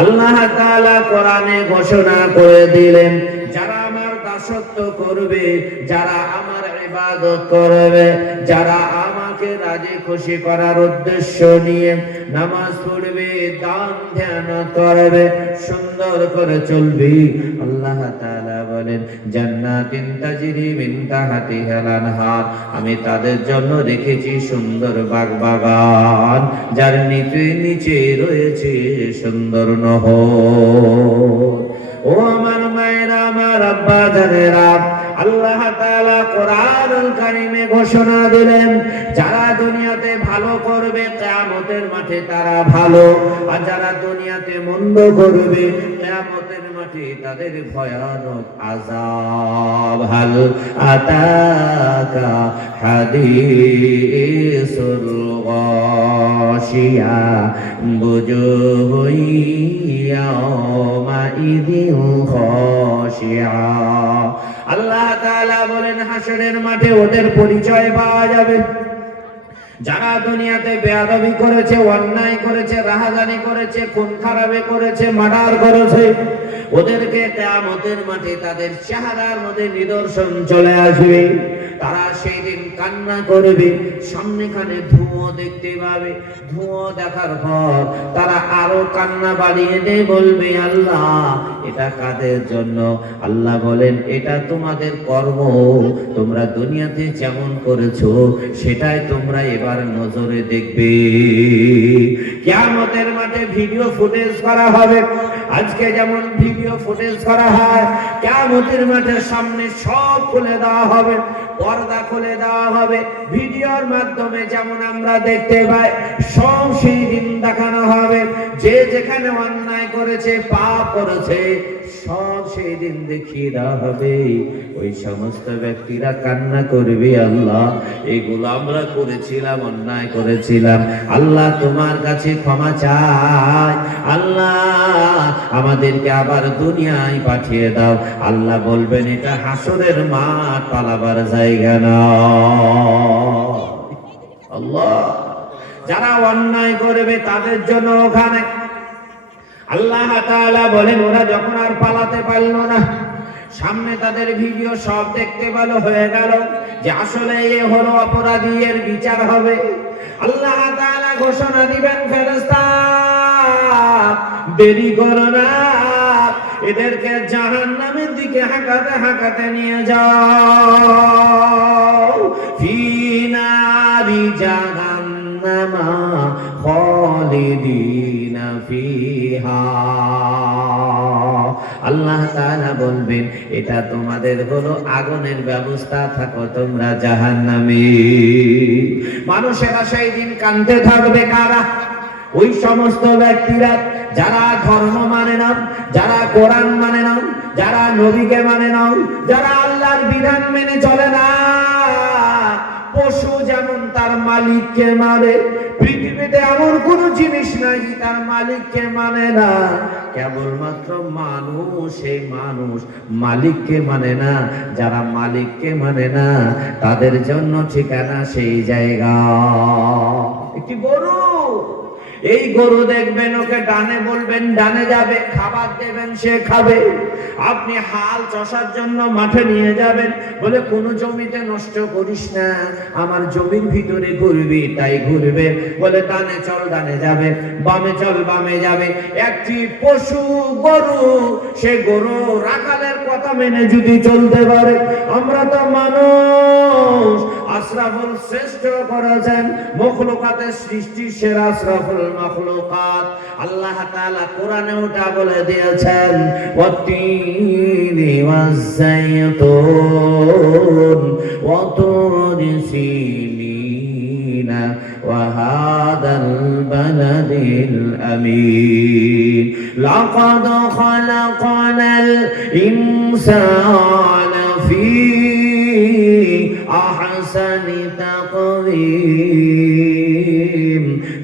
আল্লাহ তাআলা কোরআনে ঘোষণা করে দিলেন, যারা আমার দাসত্ব করবে, যারা আমার ইবাদত করবে, যারা আমাকে রাজি খুশি করার উদ্দেশ্য নিয়ে নামাজ পড়বে, দান ধ্যান করবে, সুন্দর করে চলবে, আল্লাহ তাআলা বলেন জান্নাতিন তাজরি মিন তাহতিহাল আনহার, আমি তাদের জন্য রেখেছি সুন্দর বাগান, যার নিচে নিচে রয়েছে সুন্দর নহর। ও আমার মায়েরা, আমার আব্বা জানেরা, আল্লাহ তাআলা কোরআনুল কারীমে ঘোষণা দিলেন, যারা দুনিয়াতে ভালো করবে কিয়ামতের মাঠে তারা ভালো, আর যারা দুনিয়াতে মন্দ করবে কিয়ামতের মাঠে তাদের ভয়ানক আযাব। হাল আতাকা হাদিসুল গাশিয়া বুজুহুন ইয়াওমাইযিন খাশিয়া। আল্লাহ তাআলা বলেন হাসরের মাঠে ওদের পরিচয় পাওয়া যাবে। যারা দুনিয়াতে বেয়াদবি করেছে, অন্যায় করেছে, রাহাজানি করেছে, খুন খারাপি করেছে, মার্ডার করেছে, ওদেরকে কিয়ামতের মাঠে তাদের চেহারার মধ্যে নিদর্শন চলে আসবে। তারা সেই দিন কান্না করবে, সামনেখানে ধুঁয়ো দেখতে পাবে। ধুঁয়ো দেখার পর তারা আরো কান্না বাড়িয়ে দিয়ে বলবে, আল্লাহ এটা কাদের জন্য? আল্লাহ বলেন, এটা তোমাদের কর্ম, তোমরা দুনিয়াতে যেমন করেছো সেটাই তোমরা এবার নজরে দেখবে। কিয়ামতের মাঠে ভিডিও ফুটেজ করা হবে। আজকে যেমন ভিডিও ফুটেজ করা হয়, কিয়ামতের মাঠের সামনে সব খুলে দেওয়া হবে, পর্দা খুলে দেওয়া হবে। ভিডিওর মাধ্যমে যেমন আমরা দেখতে পাই, সব সেই দিন দেখানো হবে। যে যেখানে অন্যায় করেছে, পাপ করেছে, সব সেই দিন দেখিয়ে দেওয়া হবে। ওই সমস্ত ব্যক্তিরা কান্না করবে, আল্লাহ এগুলো আমরা করেছিলাম, অন্যায় করেছিলাম, আল্লাহ তোমার কাছে ক্ষমা চাই, আল্লাহ আমাদেরকে আবার দুনিয়ায় পাঠিয়ে দাও। আল্লাহ বলবেন, এটা হাসরের মাঠ, পালাবার জায়গা না। আল্লাহ যারা অন্যায় করবে তাদের জন্য ওখানে আল্লাহ তাআলা বলেন, ওরা যখন আর পালাতে পারল না, সামনে তাদের ভিডিও সব দেখতে ভালো হয়ে গেল যে আসলে এ হলো অপরাধী, এর বিচার হবে। আল্লাহ তাআলা ঘোষণা দিবেন, ফেরেশতা দেরি করো না, এদেরকে জাহান্নামের দিকে হাঁকাতে হাঁকাতে নিয়ে যাও। ফি নারি জাহান্নামা খালিদিনা ফিহা। আল্লাহ তাআলা বলবেন, এটা তোমাদের হলো আগুনের ব্যবস্থা, থাকো তোমরা জাহান্নামে। মানুষেরা সেই দিন কাঁদতে থাকবে। কারা? ওই সমস্ত ব্যক্তিরা যারা ধর্ম মানে না, যারা কোরআন মানে না, যারা নবীকে মানে না, যারা আল্লাহর বিধান মেনে চলে না। পশু যেমন তার মালিককে মানে, পৃথিবীতে এমন কোন জিনিস নাই তার মালিককে মানে না। কেবলমাত্র মানুষ, এই মানুষ মালিককে মানে না। যারা মালিককে মানে না তাদের জন্য ঠিকানা সেই জায়গা। একটি গরু, এই গরু দেখবেন, ওকে ডানে বলবেন ডানে যাবে, খাবার দেবেন সে খাবে। আপনি হাল চষার জন্য মাঠে নিয়ে যাবেন, বলে কোনো জমিতে নষ্ট করিস না, আমার জমির ভিতরে ঘুরবি, তাই ঘুরবে। বলে ডানে চল ডানে যাবে, বামে চল বামে যাবে। একটি পশু গরু, সে গরু রাখালের কথা মেনে যদি চলতে পারে। আমরা তো মানুষ, আশরাফুল শ্রেষ্ঠ করেছেন, মখলুকাতের সৃষ্টি সেরা আশরাফুল মখলুকাত। আল্লাহ তাআলা কোরআনে ওটা বলে দিয়েছেন, ওয়াত্তিনি ওয়াজ-যাইতুন ওয়া তুরি সিনিনা ওয়া হাদাল বালাদিল আমিন লাকাদ খালাকনাল ইনসানা ফি আহসানি তাকওয়িম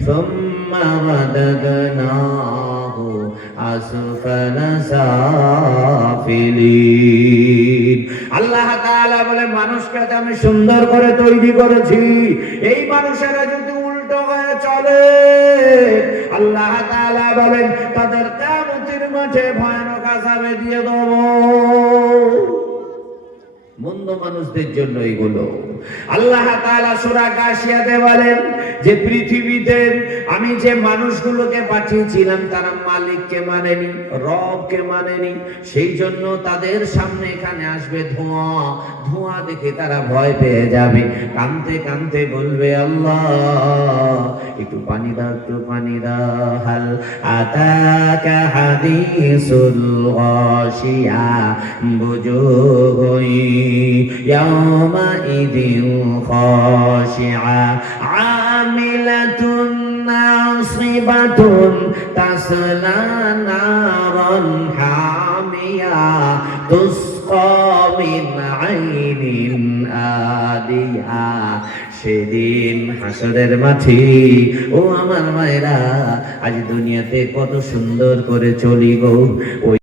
সুম্মা রাদাদনাহু আসফালা সাফিলিন। আল্লাহ তাআলা বলে, মানুষকে আমি সুন্দর করে তৈরি করেছি, এই মানুষেরা যদি উল্টো হয়ে চলে, আল্লাহ তাআলা বলেন তাদের মাঠে ভয়ানক আযাবে দিয়ে দেব। মন্দ মানুষদের জন্য এগুলো। আল্লাহ তাআলা সূরা গাশিয়াতে বলেন যে পৃথিবীতে আমি যে মানুষগুলোকে পাঠিয়েছিলাম তারা মালিককে মানেনি, রবকে মানেনি, সেই জন্য তাদের সামনে এখানে আসবে ধোঁয়া। ধোঁয়া দেখে তারা ভয় পেয়ে যাবে, কাঁদতে কাঁদতে বলবে আল্লাহ একটু পানি দাও, একটু পানি দাও। হাল আতাকা হাদিসুল গাশিয়া বুজুহুন ইয়াওমাইদিন খাশিআ আমিলাতুন নাসিবাতুন তাসলা নারান হামিয়া তুসকা মিন আইনিন আদিয়া। সেদিন হাসরের মাঠে ও আমার মায়েরা, আজ দুনিয়াতে কত সুন্দর করে চলি গো।